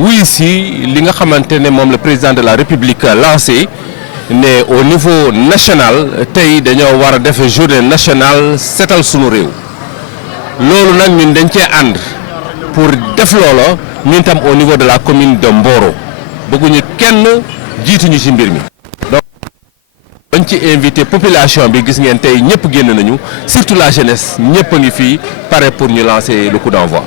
wuy si li nga xamante ne moom le président de la République lancé ne au niveau national tey dañoo war a def journée nationale setal sunu réew loolu nag ñun dañ cee ànd pour def loola ñun tam au niveau de la commune de Mboro bëgguñu kenn jiituñu ci mbir mi. donc bañ ci invité population bi gis ngeen tey ñëpp génn nañu surtout la jeunesse ñëpp a ngi fii pare pour ñu lancer le coup d'envoi.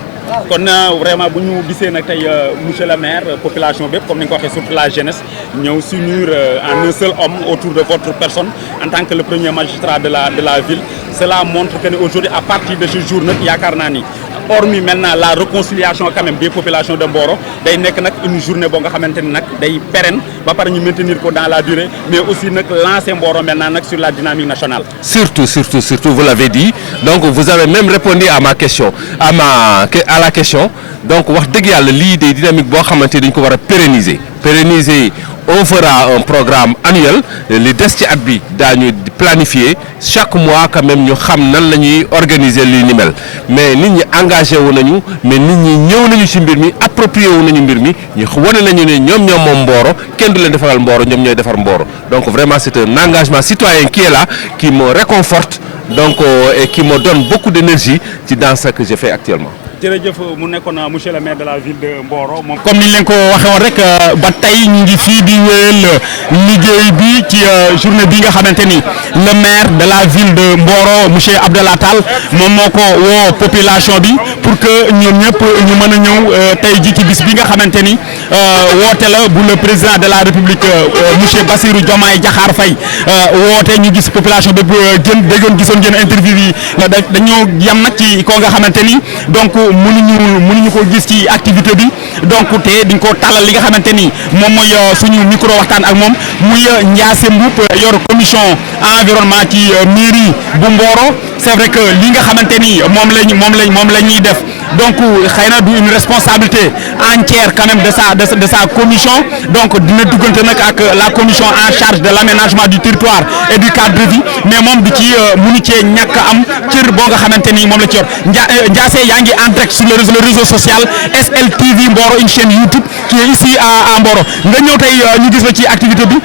kon vraiment bu ñu gisee nag tey monsieur le maire population bépp comme ni nga ko waxee surtout la jeunesse ñëw s'unir en un seul homme autour de votre personne en tant que le premier magistrat de la ville cela montre que ne aujourd'hui à partir de ce jour nag yaakaar naa ni hormis maintenant la réconciliation quand même des populations de Mboro day nekk nag une journée boo nga xamante ni nag day pérenne ba pare ñu maintenir ko dans la durée mais aussi nag lancer Mboro maintenant nag sur la dynamique nationale. Surtout vous l'avez dit donc vous avez même répondu à ma question à la question donc wax dëgg yàlla lii day dynamique boo xamante dañ ko war a pérenniser. On fera un programme annuel li des ci at bi daañu planifier chaque mois quand même ñu xam nan la ñuy organiser li ni mel mais nit ñi engagé wu nañu mais nit ñi ñëw nañu ci mbir mi approprié wu nañu mbir mi ñu wane nañu ne ñoom moom Mboro kenn du leen defaral Mboro ñoom ñooy defar Mboro donc vraiment c'est un engagement citoyen qui est là qui me réconforte donc et qui me donne beaucoup d'énergie ci dans ce que je fais actuellement. jërëjëf mu nekkoon monsieur le maire de la ville de Mboro moom comme ni leen ko waxee woon rek ba tey ñu ngi fii di wéyal liggéey bi ci journée bi nga xamante ni le maire de la ville de Mboro monsieur Abdallah Tall moom moo ko woo population bi pour que ñoom ñëpp ñu mën a ñëw tey ji ci bis bi nga xamante ni woote la bu le président de la république monsieur Bassirou Diomaye Diakhar Faye woote ñu gis population bépp déggoon gisoon ngeen interview yi dañoo yam nag ci ko nga xamante ni donc mënuñu ko gis ci activité bi donc te diñ ko tàllal li nga xamante ni moom mooy suñu micro waxtaan ak moom muy Ndiassé Mboup yor commission environnement ci mairie bu Mboro c'est vrai que li nga xamante ni moom la ñuy def donc xëy na du une responsabilité entière quand même de sa commission donc dina duggante nag ak la commission en charge de l'aménagement du territoire et du cadre de vie mais moom du ci mënu cee ñàkk am cër boo nga xamante ni moom la ci yor Ndiassé yaa ngi en direct sur le réseau social SLTV Mboro une chaîne YouTube qui est ici à Mboro nga ñëw tey ñu gis la ci activité bi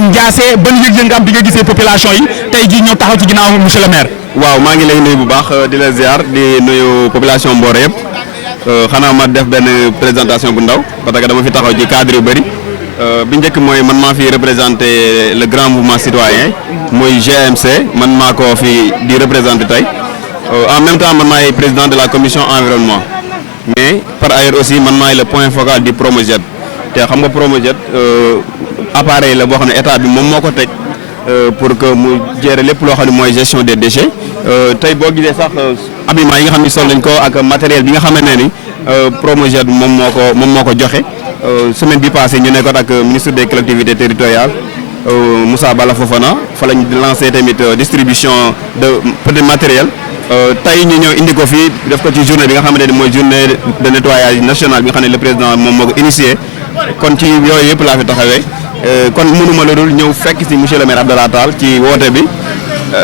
Ndiassé ban yëg-yëg nga am di nga gisee population yi tey jii ñëw taxaw ci ginnaaw monsieur le maire. waaw maa ngi lay nuyu bu baax di la ziar di nuyu population Mboro yëpp xanaa ma def benn présentation bu ndaw parce que dama fi taxaw ci cadre yu bëri bi njëkk mooy man maa fi représenté le grand mouvement citoyen mooy GMC man maa ko fi di représenté tey en même temps man maay président de la commission environnement mais par ailleurs aussi man maay le point focal du Promojet te xam nga Promojet appareil la boo xam ne état bi moom moo ko teg pour que mu gérer lépp loo xam ne mooy gestion des déchets tey boo gisee sax habillement yi nga xam ne sol nañ ko ak matériel bi nga xamante ne ni Promojet moom moo ko joxe semaine bi passée ñu nekkoon ak ministre des collectivités territoriales Moussa Bala Fofana fa lañ lancé tamit distribution de matériel tey ñu ñëw indi ko fii def ko ci journée bi nga xamante ne mooy journée de nettoyage national bi nga xam ne le président moom moo ko initié kon ci yooyu yëpp laa fi taxawee kon mënuma la dul ñëw fekk si monsieur le maire Abdallah Tall ci woote bi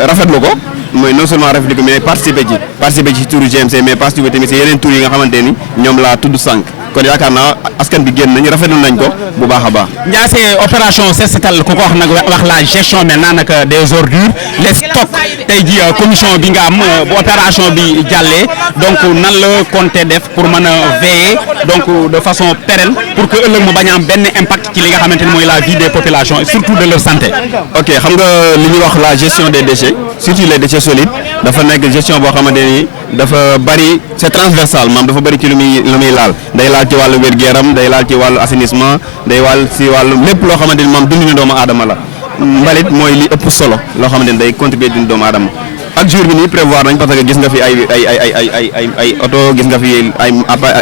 rafetlu ko mooy non seulement rafetlu ko mais participer ci turu GMC mais participer tamit si yeneen tur yi nga xamante ni ñoom laa tudd sànq kon yaakaar naa askan bi génn nañ rafetlu nañ ko bu baax a baax. Ndiassé opération set setal ku ko wax nag wax la gestion maintenant nag des ordures les stocks tey ji commission bi nga am bu opération bi jàllee donc nan la compter def pour mën a veiller donc de façon pérenne pour que ëllëg mu bañ a am benn impact ci li nga xamante ni mooy la vie des populations et surtout de leur santé. ok xam nga li ñuy wax la gestion des déchets surtout les déchets solides dafa nekk gestion boo xamante ni dafa bari c'est transversal maanaam dafa bari ci lu muy laal day laal ci wàllu wér-gu-yaram day laal ci wàllu assainissement day wàll ci wàllu lépp loo xamante ni moom dundu doomu aadama la mbalit mooy li ëpp solo loo xamante ni day contribuer dundu doomu aadama ak jour bi nii prévoir nañ parce que gis nga fi ay oto gis nga fi ay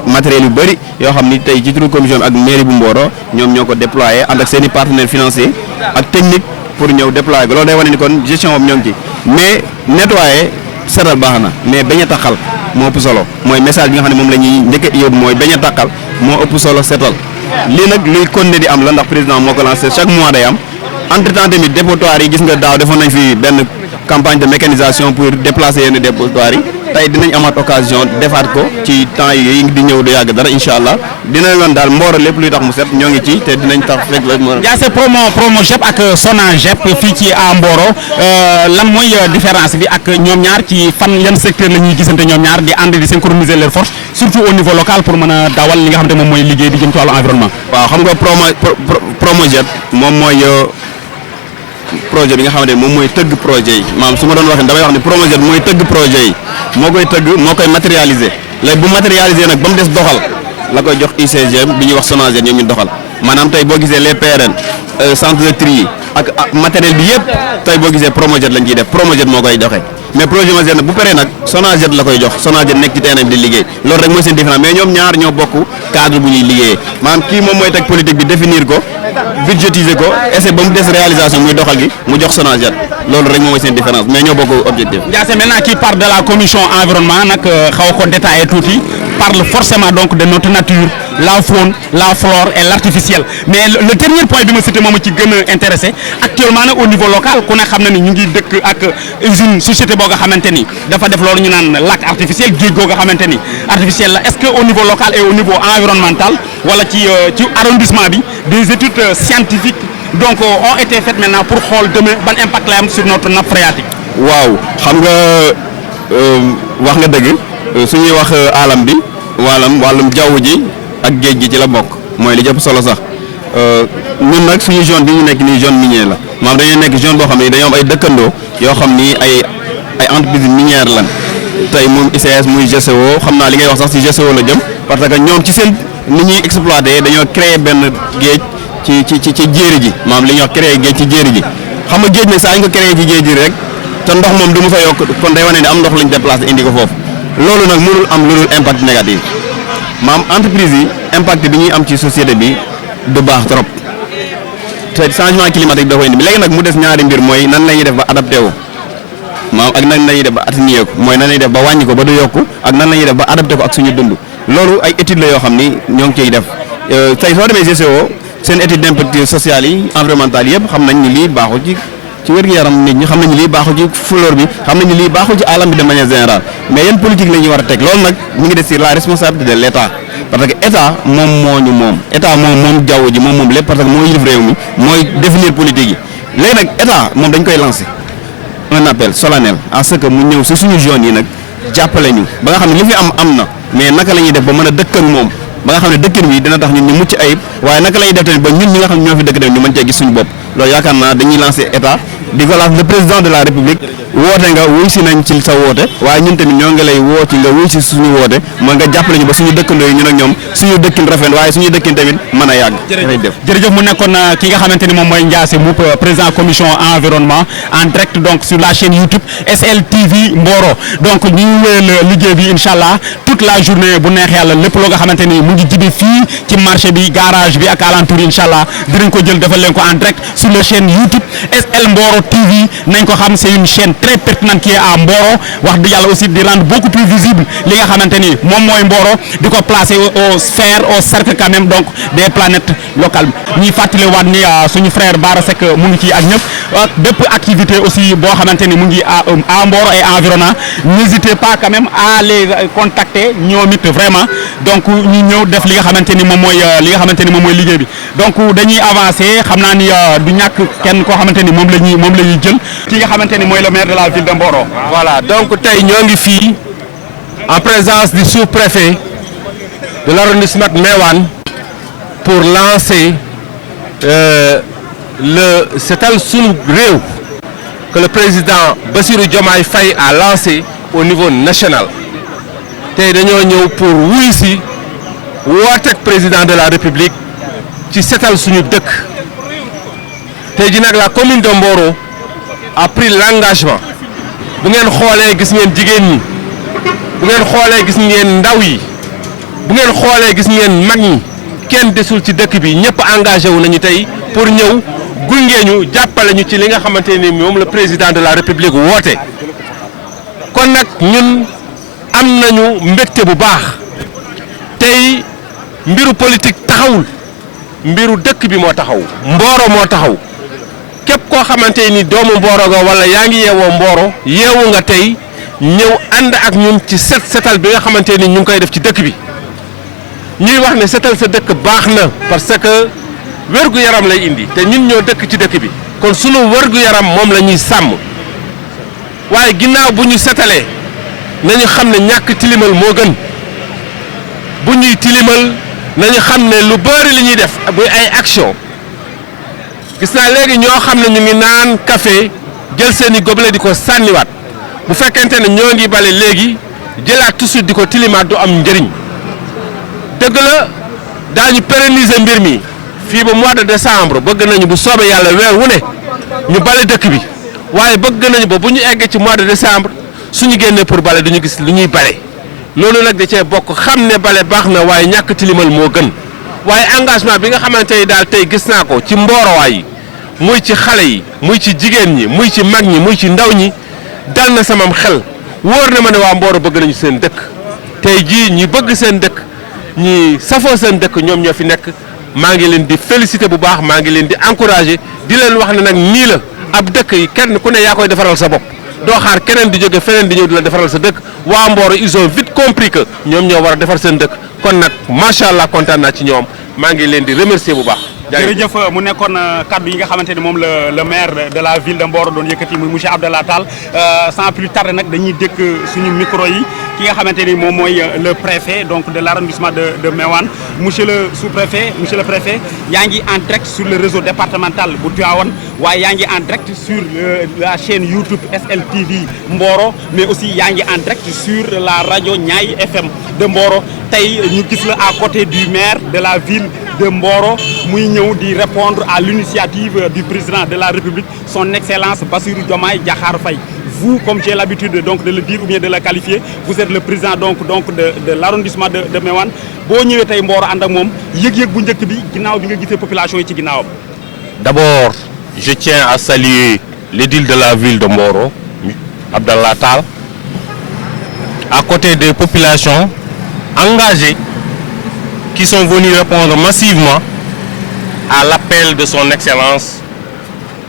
matériels yu bëri yoo xam ni tey ci turu commission bi ak mairie bu Mboro ñoom ñoo ko déployé ànd ak seen i partenaires financiers ak technique pour ñëw déployer ko loolu day wane ni kon gestion boobu ñoo ngi ci mais nettoyer setal baax na mais bañ a taxal moo ëpp solo mooy message bi nga xam ne moom la ñuy njëkk a yóbbu mooy bañ a taxal moo ëpp solo setal lii nag luy continuer di am la ndax président moo ko lancé chaque mois day am entre temps tamit dépotoirs yi gis nga daaw defoon nañ fi benn campagne de mécanisation pour déplacer yenn dépotoirs yi tey dinañ amaat occasion defaat ko ci temps yi di ñëw du yàgg dara incha allah dinañ leen daal Mboro lépp luy tax mu set ñoo ngi ci te dinañ tax fekk Ndiassé Promogep ak Sonagep fii ci à Mboro lan mooy différence bi ak ñoom ñaar ci fan yan secteur la ñuy gisante ñoom ñaar di ànd di synchroniser leurs forces surtout au niveau local pour mën a dawal li nga xam ne moom mooy liggéey bi jëm ci wàllu environnement. waaw xam nga Promogep moom mooy projet bi nga xamante ne moom mooy tëgg projet yi maanaam su ma doon waxee damay wax ni Promogep mooy tëgg projet yi moo koy tëgg moo koy matérialiser léegi bu matérialiser nag ba mu des doxal la koy jox UCG bi ñuy wax Sonagep ñoom ñu doxal maanaam tey boo gisee les PRN centre de tri ak matériel bi yëpp tey boo gisee Promogep lañ ciy def Promogep moo koy joxe mais Promogep nag bu paree nag Sonagep la koy jox Sonagep nekk ci terrain bi di liggéey loolu rek mooy seen différence mais ñoom ñaar ñoo bokk cadre bu ñuy liggéeyee maanaam kii moom mooy teg politique bi définir ko budgétiser ko essayer ba mu des réalisation muy doxal gi mu jox Sonagep loolu rek moom mooy seen différence mais ñoo bokk objectif. Ndiassé maintenant qui parle de la commission environnement nag xaw ko détaillé tuuti parle forcément donc de notre nature la faune la flore et l'artificiel mais le dernier point bi ma cité moom ci gën a intéressé actuellement nag au niveau local ku ne xam na ni ñu ngi dëkk ak usine société boo nga xamante ni dafa def loolu ñu naan lac artificiel géej goo nga xamante ni artificiel la est-ce que au niveau local et au niveau environnemental wala ci arrondissement bi des études scientifiques donc ont été faites maintenant pour xool demain ban impact lay am sur notre nappe phréatique. waaw xam nga wax nga dëgg su ñuy wax alam bi wàllum jaww ji ak géej gi ci la bokk mooy li jëpp solo sax ñun nag suñu zone bi ñu nekk nii zone minière la maanaam dañuy nekk zone boo xam ne dañoo am ay dëkkandoo yoo xam ni ay entreprise minière lan tey muy ICS muy GCO xam naa li ngay wax sax ci GCO la jëm parce que ñoom ci seen ni ñuy exploité dañoo créer benn géej ci jéeri ji maanaam li ñuy wax créer géej ci jéeri ji xam nga géej ne saa ñu ko créer ci jéeri ji rek te ndox moom du mu fa yokk kon day wane ne am ndox lañ déplacé indi ko foofu loolu nag mënul am lu dul impact négatif maam entreprise yi impact bi ñuy am ci société bi du baax trop te changement climatique da koy indi léegi nag mu des ñaari mbir mooy nan la ñuy def ba adapté wu maam ak nan la ñuy def ba atténuer ko mooy nan la ñuy def ba wàññi ko ba du yokku ak nan la ñuy def ba adapté ko ak suñu dund loolu ay études la yoo xam ni ñoo ngi ciy def tey soo demee GCO seen étude d'impact social yi environnemental yëpp xam nañ ni lii baaxul ci wér-gu-yaram nit ñi xam nañu lii baaxul ci flore bi xam nañu lii baaxul ci alam bi de manière générale mais yan politique la ñuy war a teg loolu nag mi ngi des sur la responsabilité de l'État parce que État moom moo ñu moom État moom jaww ji moom lépp parce que moo yilif réew mi mooy définir politique yi léegi nag État moom dañ koy lancer un appel solennel à ce que mu ñëw si suñu zone yi nag jàppale ñu ba nga xam ne li fi am na mais naka la ñuy def ba mën a dëkk ak moom ba nga xam ne dëkkin bi dina tax ñun ñu mucc ayib waaye naka la ñuy def tamit ba ñun ñi nga xam ne ñoo fi dëkk tamit ñu mën cee gis suñu bopp loolu yaakaar naa dañuy lancer État di ko lancé le président de la république woote nga wuy si nañ ci sa woote waaye ñun tamit ñoo ngi lay woo ci nga wuy si suñu woote mooy nga jàppale ñu ba suñu dëkkandoo yi ñun ak ñoom suñu dëkkin rafet waaye suñu dëkkin tamit mën a yàgg. jërëjëf mu nekkoon ki nga xamante ni moom mooy Ndiassé Mboup président commission environnement en direct donc sur la chaîne YouTube SLTV Mboro donc ñu wéyal liggéey bi incha allah toute la journée bu neex yàlla lépp loo nga xamante ni mu ngi jibe fii ci marché bi garage bi ak alentour yi incha allah dinañ ko jël defal leen ko en direct sur la chaîne YouTube SL Mboro TV nañ ko xam c'est une chaîne très pertinente qui est à Mboro wax dëgg yàlla aussi di rendre beaucoup plus visible li nga xamante ni moom mooy Mboro di ko placer au sphère au cercle quand même donc des planètes locales ñuy fàttali waat ni suñu frère Bara Seck mu ngi ci ak ñëpp ak bépp activité aussi boo xamante ni mu ngi à Mboro et environnement n'hésitez pas quand même à les contacter ñoom it vraiment donc ñu ñëw def li nga xamante ni moom mooy liggéey bi donc dañuy avancer xam naa ni du ñàkk kenn koo xamante ni moom la ñuy jël ki nga xamante ni mooy le maire de la ville de Mboro. Voilà donc tey ñoo ngi fii en présence du sous-préfet de l'arrondissement de Mewane pour lancer le setal sunu réew que le président Bassirou Diomaye Faye a lancé au niveau national tey dañoo ñëw pour wuy si wooteeg président de la République ci setal suñu dëkk tey ji nag la commune de Mboro a pris l'engagement bu ngeen xoolee gis ngeen jigéen ñi bu ngeen xoolee gis ngeen ndaw yi bu ngeen xoolee gis ngeen mag ñi kenn desul ci dëkk bi ñëpp engagé wu nañu tey pour ñëw gunge ñu jàppale ñu ci li nga xamante ni moom le président de la république woote kon nag ñun am nañu mbégte bu baax tey mbiru politique taxawul mbiru dëkk bi moo taxaw Mboro moo taxaw képp koo xamante ni doomu Mboro nga wala yaa ngi yeewoo Mboro yeewu nga tey ñëw ànd ak ñun ci setal bi nga xamante ni ñu ngi koy def ci dëkk bi ñuy wax ne setal sa dëkk baax na parce que wérgu yaram lay indi te ñun ñoo dëkk ci dëkk bi kon sunu wérgu yaram moom la ñuy sàmm waaye ginnaaw bu ñu setalee nañu xam ne ñàkk tilimal moo gën bu ñuy tilimal nañu xam ne lu bëri li ñuy def muy ay action gis naa léegi ñoo xam ne ñu ngi naan café jël seeni gobelet di ko sànniwaat bu fekkente ne ñoo ngi bale léegi jëlaat tout de suite di ko tilimaat du am njëriñ dëgg la daañu pérenniser mbir mi fii ba mois de décembre bëgg nañu bu soobee yàlla weer wu ne ñu bale dëkk bi waaye bëgg nañu ba bu ñu eggee ci mois de décembre suñu génnee pour bale duñu gis lu ñuy bale loolu nag da cee bokk xam ne bale baax na waaye ñàkk tilimal moo gën waaye engagement bi nga xamante ni daal tey gis naa ko ci mboorowaay yi muy ci xale yi muy ci jigéen ñi muy ci mag ñi muy ci ndaw ñi dal na samam xel wóor na ma ne waa Mboro bëgg nañu seen dëkk tey jii ñi bëgg seen dëkk ñi safoo seen dëkk ñoom ñoo fi nekk maa ngi leen di féliciter bu baax maa ngi leen di encourager di leen wax ne nag nii la ab dëkk yi kenn ku ne yaa koy defaral sa bopp doo xaar keneen di jóge feneen di ñëw di la defaral sa dëkk waa Mboro ils ont vite compris que ñoom ñoo war a defar seen dëkk kon nag macha allah kontaan naa ci ñoom maa ngi leen di remercier bu baax. jërëjëf mu nekkoon kaddu yi nga xamante ni moom le maire de la ville de Mboro doon yëkkati muy monsieur Abdallah Tall sans plus tarder nag dañuy dëkk suñu micro yi ki nga xamante ni moom mooy le préfet donc de l' arrondissement de Méouane monsieur le sous-préfet monsieur le préfet yaa ngi en direct sur le réseau départemental bu Tivaouane waaye yaa ngi en direct sur la chaîne YouTube SLTV Mboro mais aussi yaa ngi en direct sur la rajo Niayes FM de Mboro tey ñu gis la à côté du maire de la ville de Mboro muy ñëw di répondre à l'initiative du président de la République son excellence Bassirou Diomaye Diakhar Faye. Vous, comme j'ai l'habitude donc de le dire ou bien de le qualifier, vous êtes le président donc de l'arrondissement de Méouane boo ñëwee tey Mboro ànd ak moom yëg-yëg bu njëkk bi ginnaaw bi nga gisee population yi ci ginnaawam. D'abord, je tiens à saluer l'édile de la ville de Mboro, Abdallah Tall, à côté des populations engagées qui sont venues répondre massivement à l'appel de son excellence,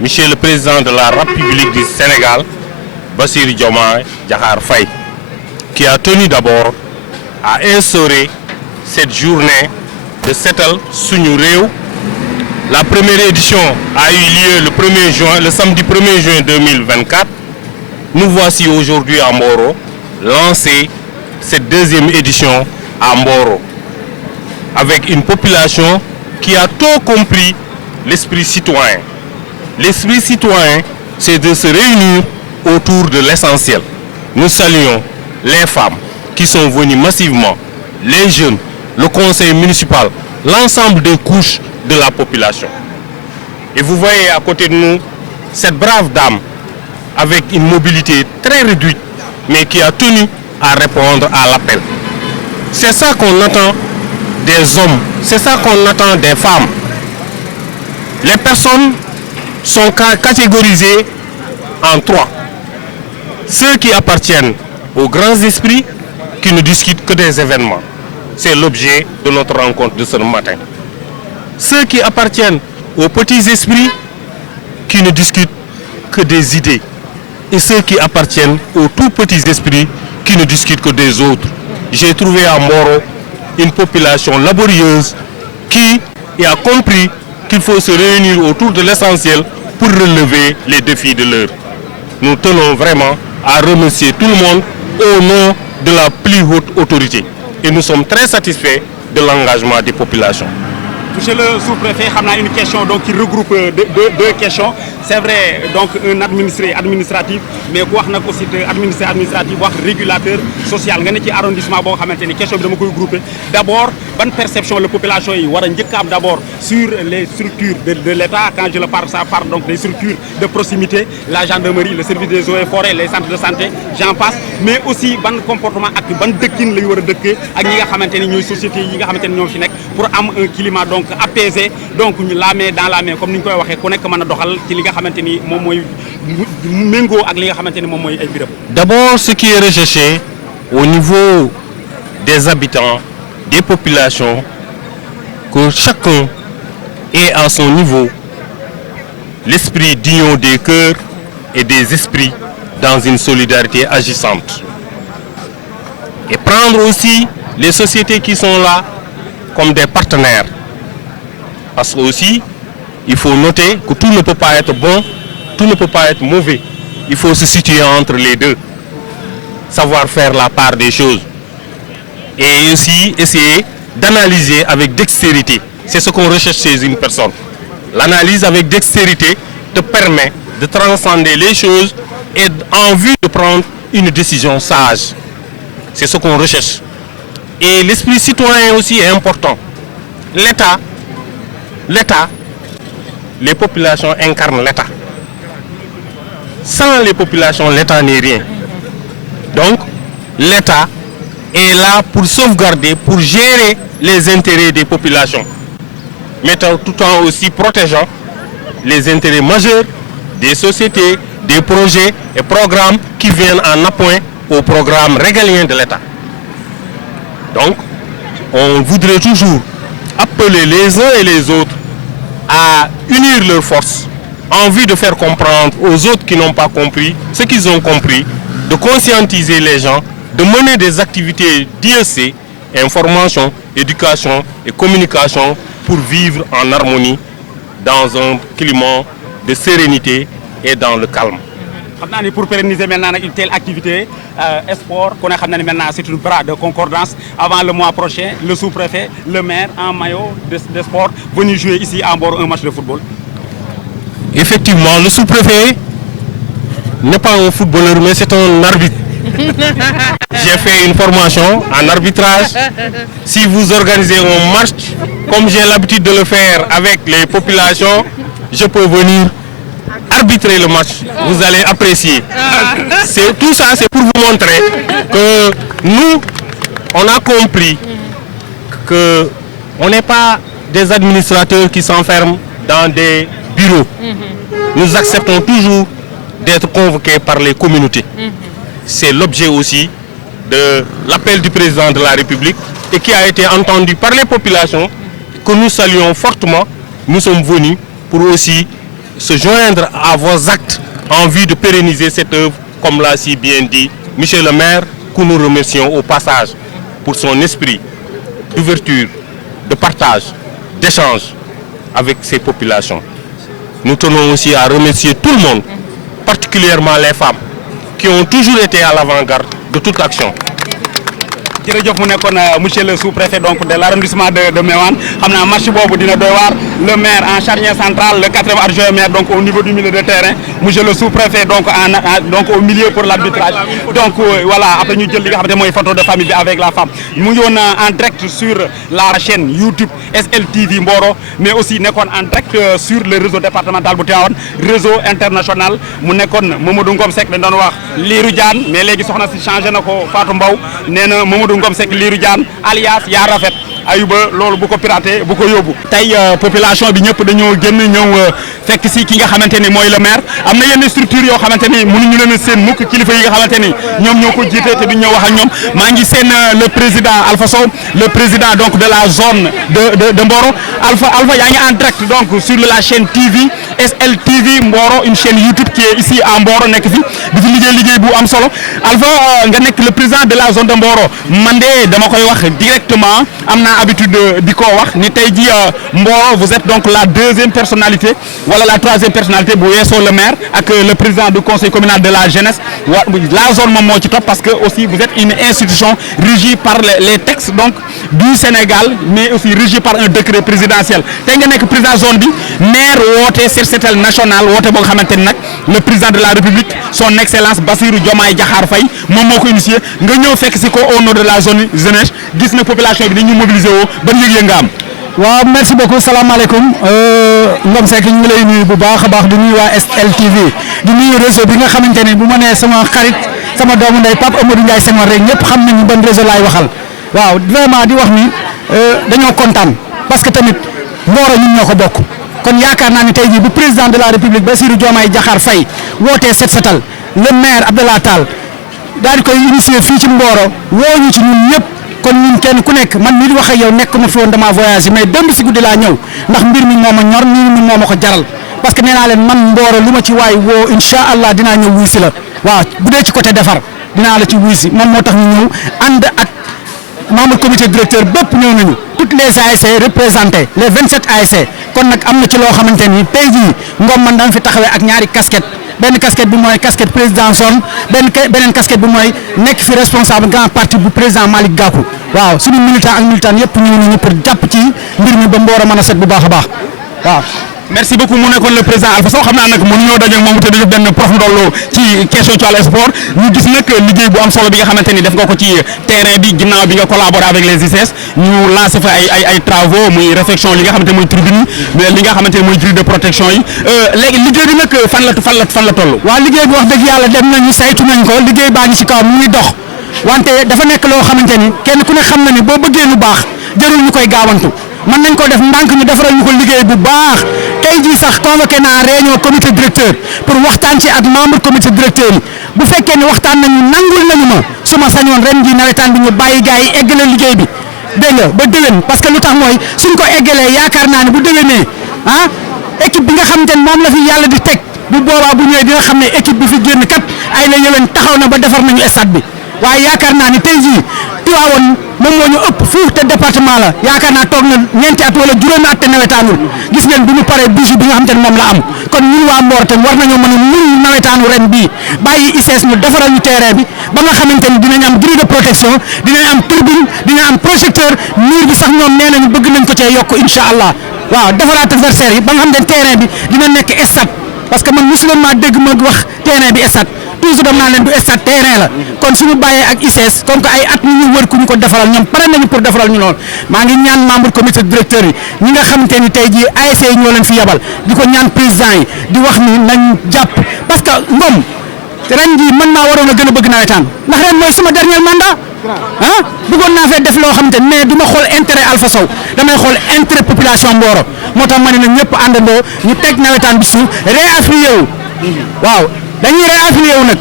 Monsieur le Président de la République du Sénégal, Bassirou Diomaye Diakhar Faye, qui a tenu d'abord à instaurer cette journée de Setal Suñu Réew. La première édition a eu lieu le samedi 1er juin 2024. Nous voici aujourd'hui à Mboro lancer cette deuxième édition à Mboro, avec une population qui a tout compris l'esprit citoyen. L'esprit citoyen, c'est de se réunir autour de l'essentiel. Nous saluons les femmes qui sont venues massivement, les jeunes, le conseil municipal, l'ensemble des couches de la population. Et vous voyez à côté de nous cette brave dame avec une mobilité très réduite, mais qui a tenu à répondre à l'appel. C'est ça qu'on attend des hommes, c'est ça qu'on attend des femmes. Les personnes sont catégorisées en trois. Ceux qui appartiennent aux grands esprits qui ne discutent que des événements. C'est l'objet de notre rencontre de ce matin. Ceux qui appartiennent aux petits esprits qui ne discutent que des idées. Et ceux qui appartiennent aux tout petits esprits qui ne discutent que des autres. J'ai trouvé à Mboro une population laborieuse qui a compris qu'il faut se réunir autour de l'essentiel pour relever les défis de l'heure. Nous tenons vraiment à remercier tout le monde au nom de la plus haute autorité. Et nous sommes très satisfaits de l'engagement des populations. Monsieur le sous-préfet, on a une question donc, qui regroupe deux questions. C'est vrai, donc un administré administratif, mais quoi aussi administratif, régulateur social. Vous avez un arrondissement qui question de regrouper. D'abord, bonne perception de la population, d'abord sur les structures de l'État. Quand je le parle, ça parle donc des structures de proximité, la gendarmerie, le service des eaux et forêts, les centres de santé, j'en passe. Mais aussi, bon comportement actif, bon dekin, les sociétés, pour avoir un climat donc apaisé, donc la main dans la main, comme nous l'avons dit, connecté à doxal ci li nga xamanteni mom moy mengo ak li nga xamanteni mom moy ay biram. D'abord, ce qui est recherché au niveau des habitants, des populations, que chacun ait à son niveau l'esprit d'union des cœurs et des esprits dans une solidarité agissante. Et prendre aussi les sociétés qui sont là comme des partenaires. Parce que aussi, il faut noter que tout ne peut pas être bon, tout ne peut pas être mauvais. Il faut se situer entre les deux, savoir faire la part des choses. Et aussi essayer d'analyser avec dextérité. C'est ce qu'on recherche chez une personne. L'analyse avec dextérité te permet de transcender les choses et en vue de prendre une décision sage. C'est ce qu'on recherche. Et l'esprit citoyen aussi est important. L'État, les populations incarnent l'État. Sans les populations, l'État n'est rien. Donc, l'État est là pour sauvegarder, pour gérer les intérêts des populations, mais tout en aussi protégeant les intérêts majeurs des sociétés, des projets et programmes qui viennent en appoint aux programmes régaliens de l'État. Donc, on voudrait toujours appeler les uns et les autres à unir leurs forces en vue de faire comprendre aux autres qui n'ont pas compris ce qu'ils ont compris, de conscientiser les gens, de mener des activités d'IEC, information, éducation et communication pour vivre en harmonie dans un climat de sérénité et dans le calme. Pour pérenniser maintenant une telle activité, sport, maintenant c'est une bras de concordance. Avant le mois prochain, le sous-préfet, le maire en maillot de sport venu jouer ici à Mboro un match de football. Effectivement, le sous-préfet n'est pas un footballeur, mais c'est un arbitre. J'ai fait une formation en arbitrage. Si vous organisez un match, comme j'ai l'habitude de le faire avec les populations, je peux venir arbitrer le match. Vous allez apprécier. Tout ça, c'est pour vous montrer que nous, on a compris qu'on n'est pas des administrateurs qui s'enferment dans des bureaux. Nous acceptons toujours d'être convoqués par les communautés. C'est l'objet aussi de l'appel du président de la République et qui a été entendu par les populations, que nous saluons fortement. Nous sommes venus pour aussi se joindre à vos actes en vue de pérenniser cette œuvre, comme l'a si bien dit Monsieur le maire, que nous remercions au passage pour son esprit d'ouverture, de partage, d'échange avec ces populations. Nous tenons aussi à remercier tout le monde, particulièrement les femmes, qui ont toujours été à l'avant-garde de toute action. Monsieur le sous-préfet donc de l'arrondissement de Méouane xamna match bobu dina doy war le maire en charnière centrale, le 4e adjoint maire donc au niveau du milieu de terrain, monsieur le sous-préfet donc donc au milieu pour l'arbitrage. Donc voilà, après ñu jël li nga xamné moy photo de famille bi avec la femme. Mu ngi won en direct sur la chaîne YouTube SLTV Mboro, mais aussi nekkoon en direct sur le réseau départemental bu Tivaouane, réseau international. Mu nekkoon Mamadou Ngom Seck dañ doon wax Lirou Diane, mais légui soxna ci changé nako Fatou Mbaw, néna Mamadou Ngom Seck Lirou Diane alias Ya Rafet Ayuba loolu bu ko piraté bu ko yóbbu. Tey population bi ñëpp dañoo génn ñëw fekk si ki nga xamante ni mooy le maire. Am na yenn structure yoo xamante ni mënuñu leen a seen mukk kilifa yi nga xamante ni ñoom ñoo ko jiite te duñ ñëw wax ak ñoom. Maa ngi seen le président Alpha Sow, le président donc de la zone de Mboro. Alpha yaa ngi en direct donc sur la chaîne TV SLTV Mboro, une chaîne YouTube qui est ici à Mboro nekk fi di fi liggéey bu am solo. Alpha nga nekk le président de la zone de Mboro. Man de dama koy wax directement am na habitude di ko wax ni tey ji Mboro, vous êtes donc la 2e personnalité wala la 3e personnalité bu weesoo le maire ak le président du conseil communal de la jeunesse. La zone moom moo ci topp parce que aussi vous êtes une institution régie par les textes donc du Sénégal, mais aussi régie par un décret présidentiel. Tey nga nekk président zone bi maire woote set setal national woote boo nga xamante ni nag le président de la République son excellence Bassirou Diomaye Diakhar Faye moom moo ko initié nga ñëw fekk si ko au nom de la zone jeunesse gis na population bi dañu mobiliser woo ban yëg-yëg nga am. waaw merci beaucoup salaamaaleykum Ngom Seck ñu ngi lay nuyu bu baax a baax di nuyu waa SLTV di nuyu réseau bi nga xamante ne bu ma nee sama xarit sama doomu ndey Pape Amadou Ndiaye Senghor rek ñëpp xam nañu ban réseau laay waxal waaw vraiment di wax ni dañoo kontaan parce que tamit Mboro ñun ñoo ko bokk kon yaakaar naa ni tey jii bu président de la République Bassirou Diomaye Diakhar Faye wootee set setal le maire Abdoulaye Tall daal di koy initier fii ci Mboro woo ñu ci ñun ñëpp. kon ñun kenn ku nekk man mii di wax ak yow nekk ma fi woon dama voyagé mais démb si guddi laa ñëw ndax mbir mi moo ma ñor mbir mi moo ma ko jaral parce que nee naa leen man Mboro lu ma ci waay woo incha allah dinaa ñëw wuy si la waaw bu dee ci côté defar dinaa la ci wuy si moom moo tax ñu ñëw ànd ak membre comité directeur bépp ñëw nañu toutes les ASC représentés les 27 ASC kon nag am na ci loo xamante ni tey jii Ngom man dama fi taxawee ak ñaari casquette benn casquette bi mooy casquette président zone beneen casquette bi mooy nekk fi responsable grand parti bu président Malick Gakou waaw suñu militant ak militant yëpp ñëw nañu pour jàpp ci mbir mi ba Mboro mën a set bu baax a baax waaw. merci beaucoup mu nekkoon le président Alpha Sow xam naa nag mënuñoo daje ak moom te dañu benn prof ndollo ci question ci wàllu sport ñu gis nag liggéey bu am solo bi nga xamante ni def nga ko ci terrain bi ginnaaw bi nga collaboré avec les ICS ñu lancé fa ay travaux muy réfection li nga xamante ni mooy tribune mais li nga xamante ni mooy grille de protection yi léegi liggéey bi nag fan la toll. waaw liggéey bi wax dëgg yàlla dem nañu saytu nañ ko liggéey baa ngi ci kaw mu ngi dox wante dafa nekk loo xamante ni kenn ku ne xam na ni boo bëggee lu baax jarul ñu koy gaawantu mën nañ ko def ndànk ñu defaral ñu ko liggéey bu baax tey jii sax convoqué naa réunion comité directeur pour waxtaan ci ak membre comité directeur yi bu fekkee ne waxtaan nañu nangul nañu ma su ma sañoon ren jii nawetaan bi ñu bàyyi gars yi eggale liggéey bi dégg nga ba déwén parce que lu tax mooy suñ ko eggalee yaakaar naa ne bu déwénee ah équipe bi nga xamante ne moom la fi yàlla di teg bu boobaa bu ñëwee dina xam ne équipe bi fi génn kat ay la yëwen taxaw na ba defar nañu stade bi waaye yaakaar naa ni tey jii Tivaouane moom moo ñu ëpp fuuf te département la yaakaar naa toog na ñeenti at wala juróomi at te nawetaanul gis ngeen bu ñu paree bijou bi nga xam te ne moom la am kon ñun waa Mboro tam war nañoo mën a mun nawetaanu ren bii bàyyi ICS ñu defaral ñu terrain bi ba nga xamante ni dinañ am grille de protection dinañ am turbine dinañ am projecteur mur bi sax ñoom nee nañu bëgg nañ ko cee yokk incha allah waaw defaraat adversaire yi ba nga xam ne terrain bi dina nekk stade parce que man mosu leen maa dégg ma wax terrain bi stade toujours dem naa leen du stade terrain la kon suñu bàyyee ak ICS comme que ay at ñu ñu wër ku ñu ko defaral ñoom pare nañu pour defaral ñu lool maa ngi ñaan membre comité directeur yi ñi nga xamante ni tey jii ASC yi ñoo leen fi yabal di ko ñaan président yi di wax ni nañ jàpp parce que Ngom ren jii man maa waroon a gën a bëgg nawetaan ndax ren mooy sama dernier mandat ah bëggoon naa fee def loo xamante ne mais du ma xool intérêt Alpha Sow damay xool intérêt population Mboro moo tax ma ne na ñëpp àndandoo ñu teg nawetaan bi suuf réaffilié wu waaw dañuy réaffilié wu nag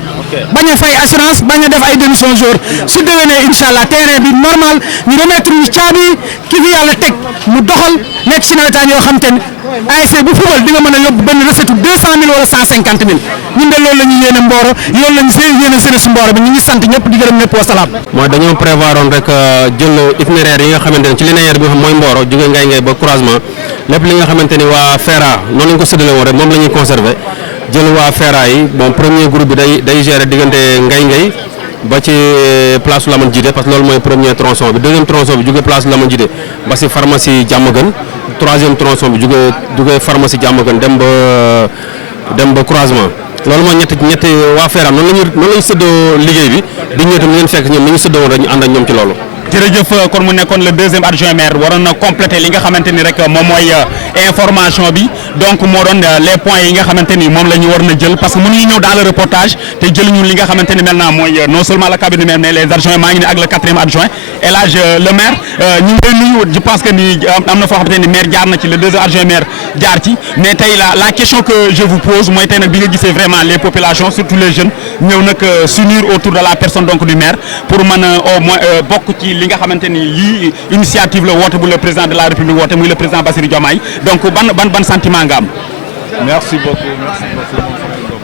bañ a fay assurance bañ a def ay démission jour su déwénee incha allah terrain bi normal ñu remettre ñu caabi ki fi yàlla teg mu doxal nekk ci nawetaan yoo xam te ne ASC bu fubal di nga mën a yóbbu benn recette 200 000 wala 150 000 ñun de loolu la ñu yéene Mboro loolu la ñu yéene jeunesse Mboro bi ñu ngi sant ñëpp di gërëm ñëpp wasalaam. mooy dañoo prévoir woon rek jël itinéraire yi nga xamante ne ci linéaire bi nga xam mooy Mboro jóge ngay ba croisement lépp li nga xamante ni waa FERA noonu lañ ko séddale woon rek moom la ñuy conserver jël waa FERA yi bon premier groupe bi day gérer diggante ngay ba ci place Lamane Djidé parce que loolu mooy premier tronçon bi deuxième tronçon bi jóge place Lamane Djidé ba si pharmacie Diamaguène troisième tronçon bi jóge pharmacie Diamaguène dem ba croisement loolu mooy ñetti waa FERA noonu lañu séddoo liggéey bi di ñëw tam ngeen fekk ñoom ni ñu séddoo woon rek ñu ànd ak ñoom ci loolu. jërëjëf kon mu nekkoon le deuxième adjoint maire waroon na compléter li nga xamante ni rek moom mooy information bi donc moo doon les points yi nga xamante ni moom la ñu war na jël parce que mënuñu ñëw dans le reportage te jëluñu li nga xamante ni maintenant mooy non seulement le cabinet maire mais les adjoints maa ngi ne ak le quatrième adjoint El Hadj le maire ñu ngi lay nuyu je pense que ni am na foo xamante ni maire jaar na ci le deuxième adjoint maire jaar ci mais tey la question que je vous pose mooy tey nag bi nga gisee vraiment les populations surtout les jeunes ñëw nag s'unir autour de la personne donc du maire pour mën a au moins bokk ci li nga xamante ni lii initiative la woote bu le président de la république woote muy le président Bassirou Diomaye donc ban sentiment nga am. Merci beaucoup.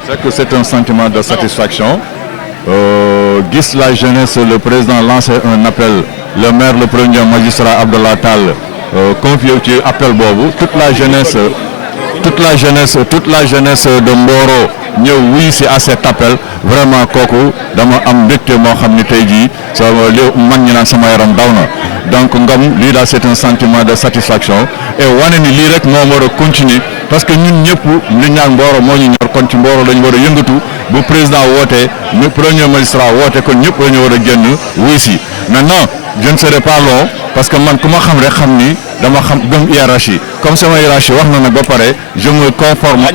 C'est que c'est un sentiment de satisfaction. Gis la jeunesse, le président lance un appel, le maire, le premier magistrat Abdallah Tall confié ci appel boobu toute la jeunesse de Mboro ñëw wuy si à cet appel vraiment kooku dama am mbégte moo xam ni tey jii sama li mag ñi naan sama yaram daw na donc Ngom lii daal c'est un sentiment de satisfaction et wane ni lii rek moo war a continuer parce que ñun ñëpp li ñaan Mboro moo ñu ñor kon ci Mboro lañu war a yëngatu bu président wootee mu premier magistrat woote kon ñëpp lañu war a génn wuy si maintenant je ne serai pas long parce que man ku ma xam rek xam ni dama xam gëm hiérarchie comme sama hiérarchie wax na nag ba pare je me conforme.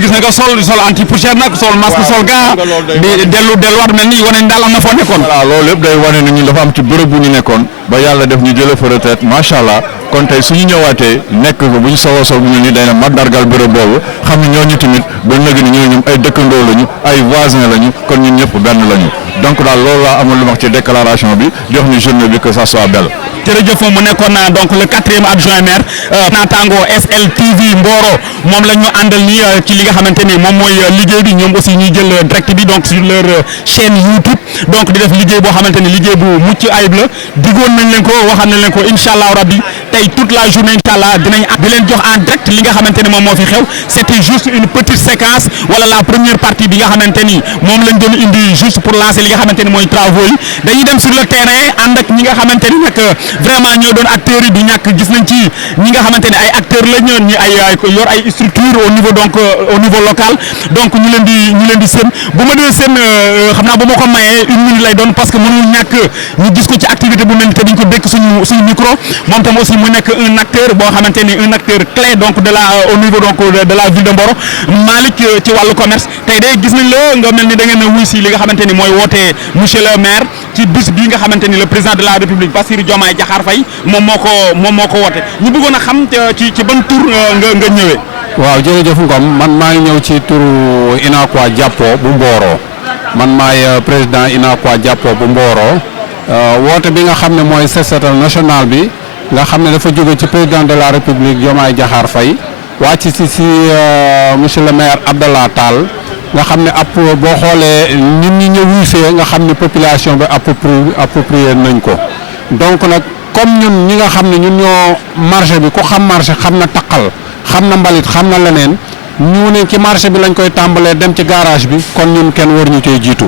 gis nga sol anti-poussière nag sol masque sol gant di delluwaat mel ni wane ni daal am na foo nekkoon. voilà loolu yëpp day wane ni ñun dafa am ci bërëb bu ñu nekkoon ba yàlla def ñu jëlee fa retraite macha allah kon tey su ñu ñëwaatee nekk ko bu ñu soxla sol bu ñu nii day na mandargal bërëb boobu xam ni ñooñu tamit ba nëgg ni ñooñu ay dëkkandoo lañu ay voisins lañu kon ñun ñëpp benn lañu donc daal loolu laa amul lu wax ci déclaration bi di wax ni journée bi que ça soit belle. jërëjëf mu nekkoon donc le 4e adjoint maire naataango SLTV Mboro moom la ñu àndal ni ci li nga xamante ni moom mooy liggéey bi ñoom aussi ñuy jël direct bi donc sur leur chaîne YouTube donc di def liggéey boo xamante ni liggéey bu mucc ayib la diggoon nañ leen ko waxal nañ leen ko incha allah rabbi tey toute la journée incha allah dinañ di leen jox en direct li nga xamante ni moom moo fi xew c'était juste une petite séquence wala la première partie bi nga xamante ni moom lañ doon indi juste pour lancer li nga xamante ni mooy travaux yi dañuy dem sur le terrain ànd ak ñi nga xamante ni nag vraiment ñoo doon acteurs yi du ñàkk gis nañ ci ñi nga xamante ne ay acteurs la ñoon ñi ay yor ay structure au niveau donc au niveau local donc ñu leen di seen bu ma dee seen xam naa bu ma ko mayee une minute lay doon parce que mënul ñàkk ñu gis ko ci activité bu mel ni te dañ ko dékk suñu micro moom tam aussi mu nekk un acteur boo xamante ni un acteur clé donc de la au niveau donc de la ville de Mboro Malick ci wàllu commerce tey day gis nañ la nga mel ni da ngeen a wuy si li nga xamante ni mooy woote monsieur le maire ci bis bii nga xamante ni le président de la république Bassirou Diomaye Diakhar Faye moom moo ko woote ñu bëggoon a xam ci ban tour nga ñëwee. waaw jërëjëf Ngom man maa ngi ñëw ci turu Unacois Jàppo bu Mboro man maay président Unacois Jàppo bu Mboro woote bi nga xam ne mooy set setal national bi nga xam ne dafa jóge ci président de la république Diomaye Diakhar Faye wàcc si monsieur le maire Abdallah Tall nga xam ne boo xoolee nit ñi ñëw wuysee nga xam ne population bi approprié nañ ko donc nag comme ñun ñi nga xam ne ñun ñoo marché bi ku xam marché xam na taqal xam na mbalit xam na leneen ñu ne ci marché bi lañ koy tàmbalee dem ci garage bi kon ñun kenn war ñu cee jiitu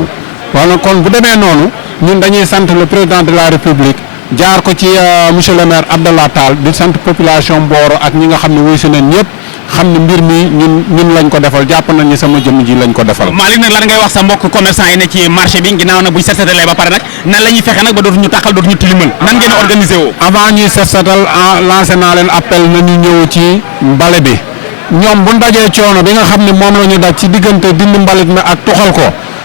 wala kon bu demee noonu ñun dañuy sant le président de la république jaar ko ci monsieur le maire Abdallah Tall di sant population Mboro ak ñi nga xam ne wuy si nañ ñëpp xam ne mbir mi ñun lañ ko defal jàpp nañ ni sama jëmm ji lañ ko defal. Malick nag lan ngay wax sa mbokk commerçant yi ne ci marché bi ginnaaw nag buñ set setalee ba pare nag nan la ñuy fexe nag ba dootuñu tàqal dootuñu tilimal nan ngeen organisé woo. avant ñuy set setal lancé naa leen appel nañu ñëw ci mbale bi ñoom bu dajee coono bi nga xam ne moom la ñu daj ci diggante dindi mbalit mi ak tuxal ko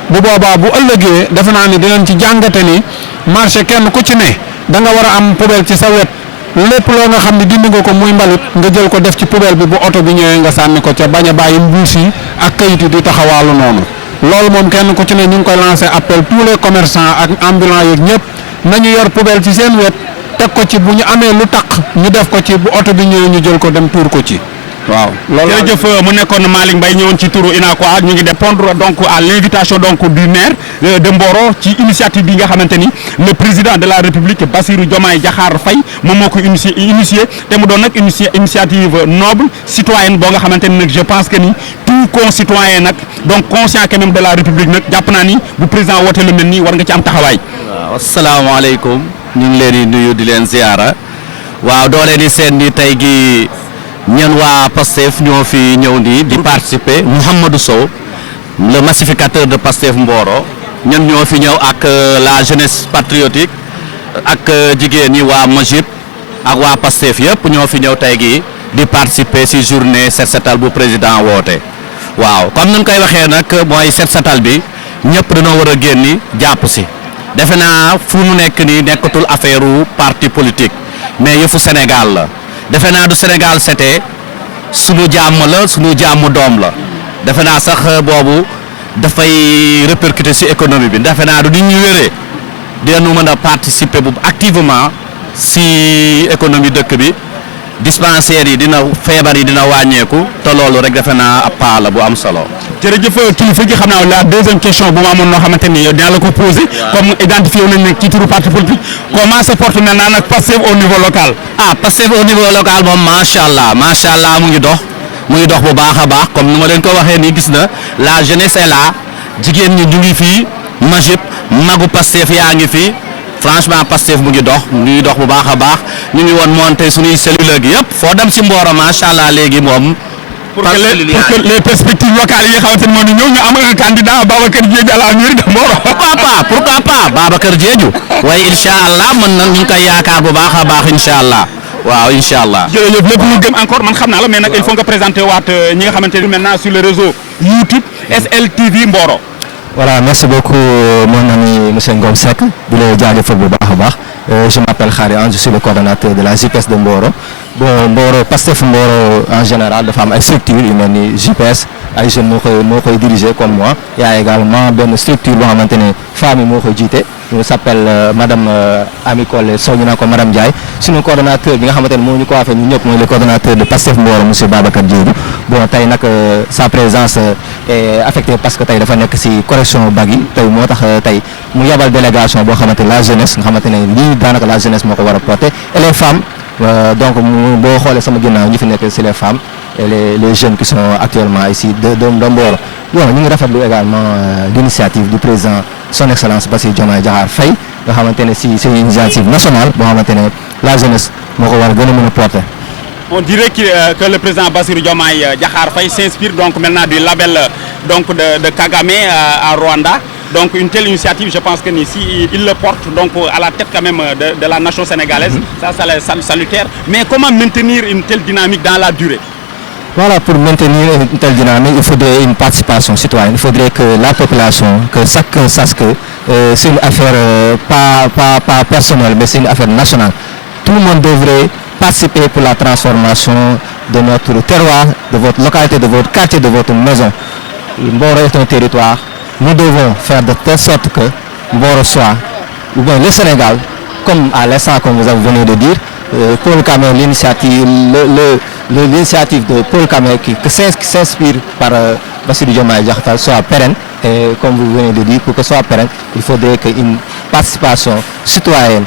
bu boobaa bu ëllëgee defe naa ni dinañ ci jàngate ni marché kenn ku ci ne da nga war a am poubelle ci sa wet lépp loo nga xam ne dindi nga ko muy mbalit nga jël ko def ci poubelle bi bu oto bi ñëwee nga sànni ko ca bañ a bàyyi mbuus yi ak kayit yi di taxawaalu noonu loolu moom kenn ku ci ne ñu ngi koy lancé appel tous les commerçants ak ambulants yeeg ñëpp nañu yor poubelle ci seen wet teg ko ci bu ñu amee lu taq ñu def ko ci bu oto bi ñëwee ñu jël ko dem tuur ko ci waaw. loolu jërëjëf mu nekkoon Malick Mbaye ñëwoon ci turu Unacois ñu ngi répondre donc à l'invitation donc du maire de Mboro ci initiative bi nga xamante ni le président de la république Bassirou Diomaye Diakhar Faye moom moo ko initié te mu doon nag initiative noble citoyenne boo nga xamante ni nag je pense que ni tout concitoyen nag donc conscient quand même de la république nag jàpp naa ni bu président woote lu mel nii war nga ci am taxawaay. waaw asalaamaaleykum ñu ngi leen di nuyu di leen ziara waaw doo leen di seen ni tey gi ñeen waa Pastef ñoo fi ñëw nii di participer Mouhamadou Sow le massificateur de Pastef Mboro ñun ñoo fi ñëw ak la jeunesse patriotique ak jigéen ñi waa Majib ak waa Pastef yëpp ñoo fi ñëw tey gi di participer ci journée set setal bu président woote waaw comme ni ñu koy waxee nag mooy set setal bi ñëpp dañoo war a génni jàpp ci defe naa fu mu nekk nii nekkatul affaire parti politique mais yëfu Sénégal la. defe naa du Sénégal setee sunu jàmm la sunu jàmm doom la defe naa sax boobu dafay répercuter ci économie bi defe naa du nit ñu wéree dinañu mën a participer bu activement ci économie dëkk bi dispensaires yi feebar yi dina wàññeeku te loolu rek defe naa ab pas la bu am solo. jërëjëf kilifa gi xam naa la deuxième question bu ma amoon noo xamante ni dinaa la ko posé comme identifié wu nañ ne ci turu parti politique comment se porte maintenant nag Pastef au niveau local. Pastef au niveau local moom macha allah mu ngi dox bu baax a baax comme ni ma leen ko waxee nii gis na la jeunesse est là jigéen ñi ñu ngi fii Majib magu Pastef yaa ngi fii franchement Pastef mu ngi dox bu baax a baax ñu ngi woon monté suñuy cellule gi yëpp foo dem ci Mboro macha allah léegi moom. pour que les perspectives locales yi nga xamante ne moom ñëw ñu am un candidat Babacar Diédhiou à la mairie de Mboro. pourquoi pas Babacar Diédhiou waaye incha allah mën na ñu ngi koy yaakaar bu baax a baax incha allah waaw incha allah. jërëjëf lépp lu gëm encore man xam naa la mais nag il faut nga présenter waat ñi nga xamante ne maintenant sur le réseau YouTube SLTV Mboro. Voilà, merci beaucoup mon ami monsieur Ngom Seck di la jaajëfal bu baax a baax je m'appelle Khary Anne je suis le coordonnateur de la JPS de Mboro bon Mboro Pastef Mboro en général dafa am ay structures yu mel ni JPS ay jeunes moo koy diriger comme moi y a également benn structure boo xamante ne femmes yi moo koy jiite ñu s'appelle madame Ami Collé Sow ñu naan ko madame Ndiaye suñu coordonnateur bi nga xamante ne moo ñu coiffé ñu ñëpp mooy le coordonnateur de Pastef Mboro monsieur Babacar Diédhiou bon tey nag sa présence est affectée parce que tey dafa nekk ci correction bag yi tey moo tax tey mu yabal délégation boo xamante la jeunesse nga xamante ne lii daanaka la jeunesse moo ko war a porter et les femmes donc boo xoolee sama ginnaaw ñi fi nekk c'est les femmes et les jeunes qui sont actuellement ici de Mboro bon ñu ngi rafetlu également l'initiative du président son excellence Bassirou Diomaye Diakhar Faye nga xamante ne c'est une initiative nationale boo xamante ne la jeunesse moo ko war a gën a mën a porter. On dirait que le président Bassirou Diomaye Diakhar Faye s'inspire donc maintenant du label donc de Kagame à Rwanda. Donc une telle initiative, je pense que ici il le porte donc à la tête quand même de la nation sénégalaise. Ça c'est salutaire. Mais comment maintenir une telle dynamique dans la durée? Voilà, pour maintenir une telle dynamique, il faudrait une participation citoyenne. Il faudrait que la population, que chacun sache que c'est une affaire pas personnelle, mais c'est une affaire nationale. Tout le monde devrait participer pour la transformation de notre terroir, de votre localité, de votre quartier, de votre maison. Mboro est un territoire. Nous devons faire de telle sorte que Mboro soit, ou bien le Sénégal, comme à l'instant comme vous venez de dire, Paul Kagame, l'initiative de Paul Kagame qui s'inspire par Bassirou Diomaye Diakhar Faye soit pérenne. Et comme vous venez de dire, pour que ce soit pérenne, il faudrait qu'une participation citoyenne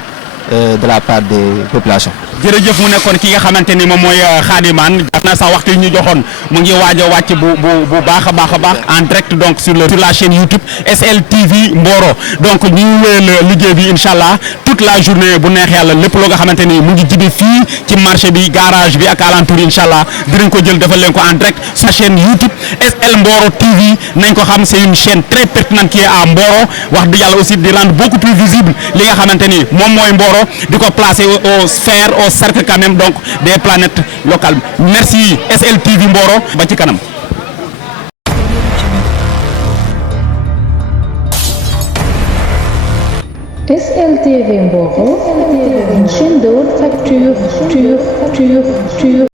de la part des populations. jërëjëf mu nekkoon ki nga xamante ni moom mooy Khadimane def na sax waxtu yi ñu joxoon mu ngi waaj a wàcc bu baax a baax en direct donc sur la chaîne YouTube SLTV Mboro donc ñu wéyal liggéey bi incha allah toute la journée bu neex yàlla lépp loo nga xamante ni mu ngi jibi fii ci marché bi garage bi ak alentour incha allah dinañ ko jël defal leen ko en direct sur la chaîne YouTube SL Mboro TV nañ ko xam c'est une chaîne très pertinente qui est à Mboro wax dëgg yàlla aussi di rendre beaucoup plus visible li nga xamante ni moom mooy Mboro di ko placer aux sphères au cercle quand même donc des planètes locales. Merci SLTV Mboro ba ci kanam. SLTV Mboro, une chaîne de haute facture.